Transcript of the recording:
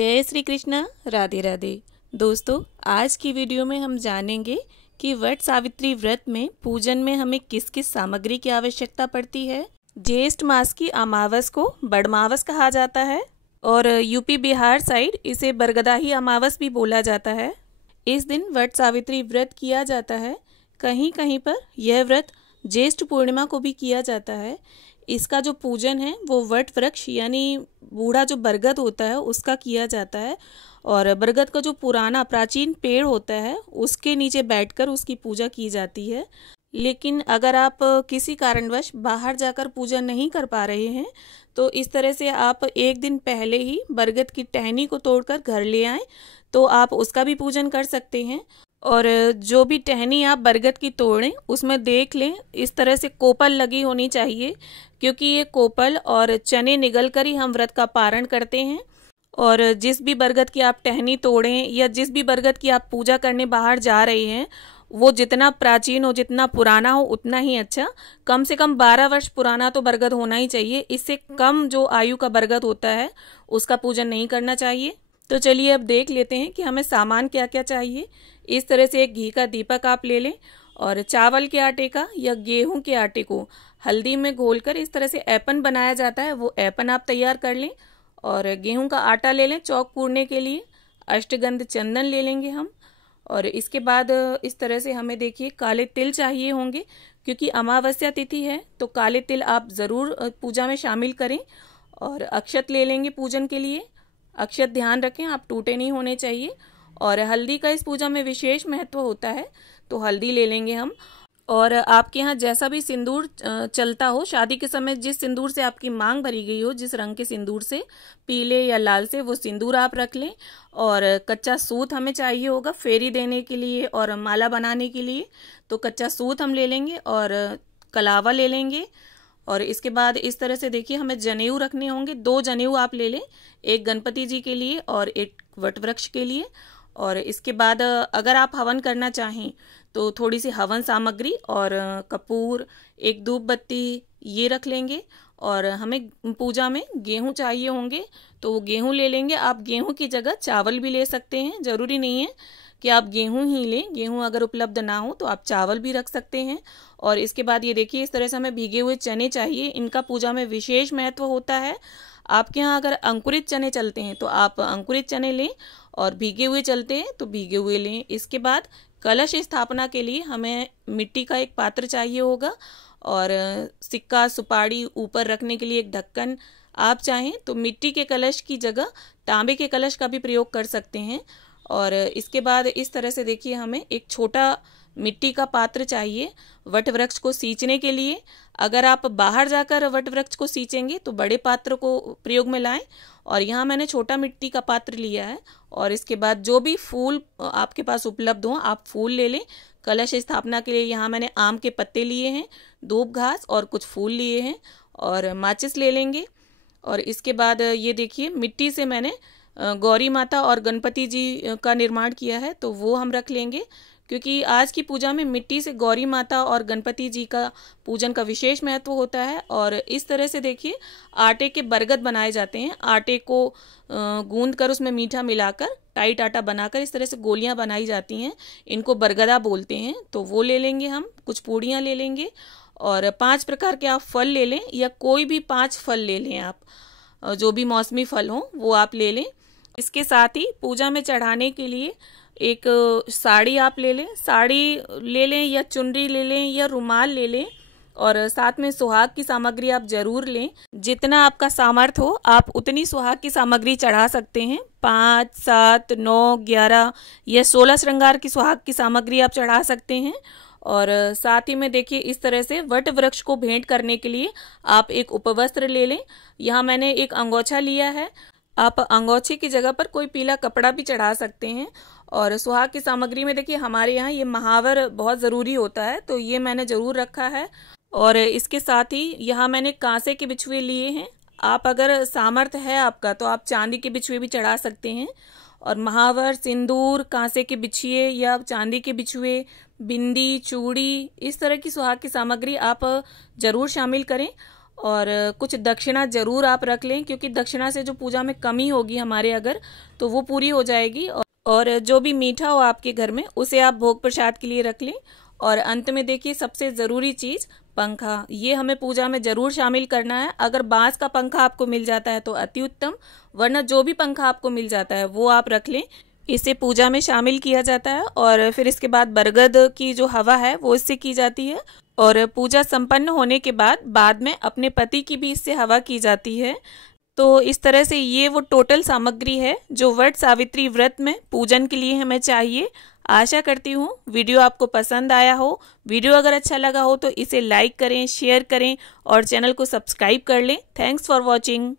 जय श्री कृष्ण। राधे राधे। दोस्तों, आज की वीडियो में हम जानेंगे कि वट सावित्री व्रत में पूजन में हमें किस किस सामग्री की आवश्यकता पड़ती है। ज्येष्ठ मास की अमावस को बड़मावस कहा जाता है और यूपी बिहार साइड इसे बरगदाही अमावस भी बोला जाता है। इस दिन वट सावित्री व्रत किया जाता है। कहीं कहीं पर यह व्रत ज्येष्ठ पूर्णिमा को भी किया जाता है। इसका जो पूजन है वो वट वृक्ष यानी बूढ़ा जो बरगद होता है उसका किया जाता है और बरगद का जो पुराना प्राचीन पेड़ होता है उसके नीचे बैठकर उसकी पूजा की जाती है। लेकिन अगर आप किसी कारणवश बाहर जाकर पूजा नहीं कर पा रहे हैं तो इस तरह से आप एक दिन पहले ही बरगद की टहनी को तोड़कर घर ले आएं तो आप उसका भी पूजन कर सकते हैं। और जो भी टहनी आप बरगद की तोड़ें उसमें देख लें इस तरह से कोपल लगी होनी चाहिए, क्योंकि ये कोपल और चने निगल कर ही हम व्रत का पारण करते हैं। और जिस भी बरगद की आप टहनी तोड़ें या जिस भी बरगद की आप पूजा करने बाहर जा रहे हैं वो जितना प्राचीन हो, जितना पुराना हो उतना ही अच्छा। कम से कम 12 वर्ष पुराना तो बरगद होना ही चाहिए। इससे कम जो आयु का बरगद होता है उसका पूजन नहीं करना चाहिए। तो चलिए अब देख लेते हैं कि हमें सामान क्या क्या चाहिए। इस तरह से एक घी का दीपक आप ले लें और चावल के आटे का या गेहूं के आटे को हल्दी में घोलकर इस तरह से ऐपन बनाया जाता है, वो ऐपन आप तैयार कर लें। और गेहूं का आटा ले लें चौक पूरने के लिए। अष्टगंध चंदन ले लेंगे हम। और इसके बाद इस तरह से हमें देखिए काले तिल चाहिए होंगे, क्योंकि अमावस्या तिथि है तो काले तिल आप ज़रूर पूजा में शामिल करें। और अक्षत ले लेंगे पूजन के लिए। अक्षत ध्यान रखें आप टूटे नहीं होने चाहिए। और हल्दी का इस पूजा में विशेष महत्व होता है तो हल्दी ले लेंगे हम। और आपके यहाँ जैसा भी सिंदूर चलता हो, शादी के समय जिस सिंदूर से आपकी मांग भरी गई हो, जिस रंग के सिंदूर से, पीले या लाल से, वो सिंदूर आप रख लें। और कच्चा सूत हमें चाहिए होगा फेरी देने के लिए और माला बनाने के लिए, तो कच्चा सूत हम ले लेंगे और कलावा ले लेंगे। और इसके बाद इस तरह से देखिए हमें जनेऊ रखने होंगे। 2 जनेऊ आप ले लें, एक गणपति जी के लिए और एक वटवृक्ष के लिए। और इसके बाद अगर आप हवन करना चाहें तो थोड़ी सी हवन सामग्री और कपूर, एक धूप बत्ती ये रख लेंगे। और हमें पूजा में गेहूं चाहिए होंगे तो वो गेहूं ले लेंगे। आप गेहूं की जगह चावल भी ले सकते हैं, ज़रूरी नहीं है कि आप गेहूं ही लें। गेहूं अगर उपलब्ध ना हो तो आप चावल भी रख सकते हैं। और इसके बाद ये देखिए इस तरह से हमें भीगे हुए चने चाहिए। इनका पूजा में विशेष महत्व होता है। आपके यहाँ अगर अंकुरित चने चलते हैं तो आप अंकुरित चने लें और भीगे हुए चलते हैं तो भीगे हुए लें। इसके बाद कलश स्थापना के लिए हमें मिट्टी का एक पात्र चाहिए होगा और सिक्का सुपारी ऊपर रखने के लिए एक ढक्कन। आप चाहें तो मिट्टी के कलश की जगह तांबे के कलश का भी प्रयोग कर सकते हैं। और इसके बाद इस तरह से देखिए हमें एक छोटा मिट्टी का पात्र चाहिए वट वृक्ष को सींचने के लिए। अगर आप बाहर जाकर वट वृक्ष को सींचेंगे तो बड़े पात्र को प्रयोग में लाएं, और यहाँ मैंने छोटा मिट्टी का पात्र लिया है। और इसके बाद जो भी फूल आपके पास उपलब्ध हो आप फूल ले लें। कलश स्थापना के लिए यहाँ मैंने आम के पत्ते लिए हैं, धूप घास और कुछ फूल लिए हैं और माचिस ले लेंगे। और इसके बाद ये देखिए मिट्टी से मैंने गौरी माता और गणपति जी का निर्माण किया है तो वो हम रख लेंगे, क्योंकि आज की पूजा में मिट्टी से गौरी माता और गणपति जी का पूजन का विशेष महत्व होता है। और इस तरह से देखिए आटे के बरगद बनाए जाते हैं। आटे को गूंद कर उसमें मीठा मिलाकर टाइट आटा बनाकर इस तरह से गोलियां बनाई जाती हैं, इनको बरगदा बोलते हैं। तो वो ले लेंगे हम। कुछ पूड़ियाँ ले लेंगे और 5 प्रकार के आप फल ले लें या कोई भी 5 फल ले लें आप, जो भी मौसमी फल हों वो आप ले लें। इसके साथ ही पूजा में चढ़ाने के लिए एक साड़ी आप ले लें। साड़ी ले लें या चुनरी ले लें या रुमाल ले लें। और साथ में सुहाग की सामग्री आप जरूर लें। जितना आपका सामर्थ्य हो आप उतनी सुहाग की सामग्री चढ़ा सकते हैं। 5, 7, 9, 11 या 16 श्रृंगार की सुहाग की सामग्री आप चढ़ा सकते हैं। और साथ ही में देखिए इस तरह से वट वृक्ष को भेंट करने के लिए आप एक उपवस्त्र ले लें। यहाँ मैंने एक अंगोछा लिया है। आप अंगोछे की जगह पर कोई पीला कपड़ा भी चढ़ा सकते हैं। और सुहाग की सामग्री में देखिए हमारे यहाँ ये महावर बहुत ज़रूरी होता है तो ये मैंने ज़रूर रखा है। और इसके साथ ही यहाँ मैंने कांसे के बिछुए लिए हैं। आप अगर सामर्थ्य है आपका तो आप चांदी के बिछुए भी चढ़ा सकते हैं। और महावर, सिंदूर, कांसे के बिछिए या चांदी के बिछुए, बिंदी, चूड़ी, इस तरह की सुहाग की सामग्री आप जरूर शामिल करें। और कुछ दक्षिणा जरूर आप रख लें, क्योंकि दक्षिणा से जो पूजा में कमी होगी हमारे अगर, तो वो पूरी हो जाएगी। और जो भी मीठा हो आपके घर में उसे आप भोग प्रसाद के लिए रख लें। और अंत में देखिए सबसे ज़रूरी चीज़ पंखा, ये हमें पूजा में ज़रूर शामिल करना है। अगर बांस का पंखा आपको मिल जाता है तो अति उत्तम, वरना जो भी पंखा आपको मिल जाता है वो आप रख लें। इसे पूजा में शामिल किया जाता है और फिर इसके बाद बरगद की जो हवा है वो इससे की जाती है। और पूजा संपन्न होने के बाद में अपने पति की भी इससे हवा की जाती है। तो इस तरह से ये वो टोटल सामग्री है जो वट सावित्री व्रत में पूजन के लिए हमें चाहिए। आशा करती हूँ वीडियो आपको पसंद आया हो। वीडियो अगर अच्छा लगा हो तो इसे लाइक करें, शेयर करें और चैनल को सब्सक्राइब कर लें। Thanks for watching.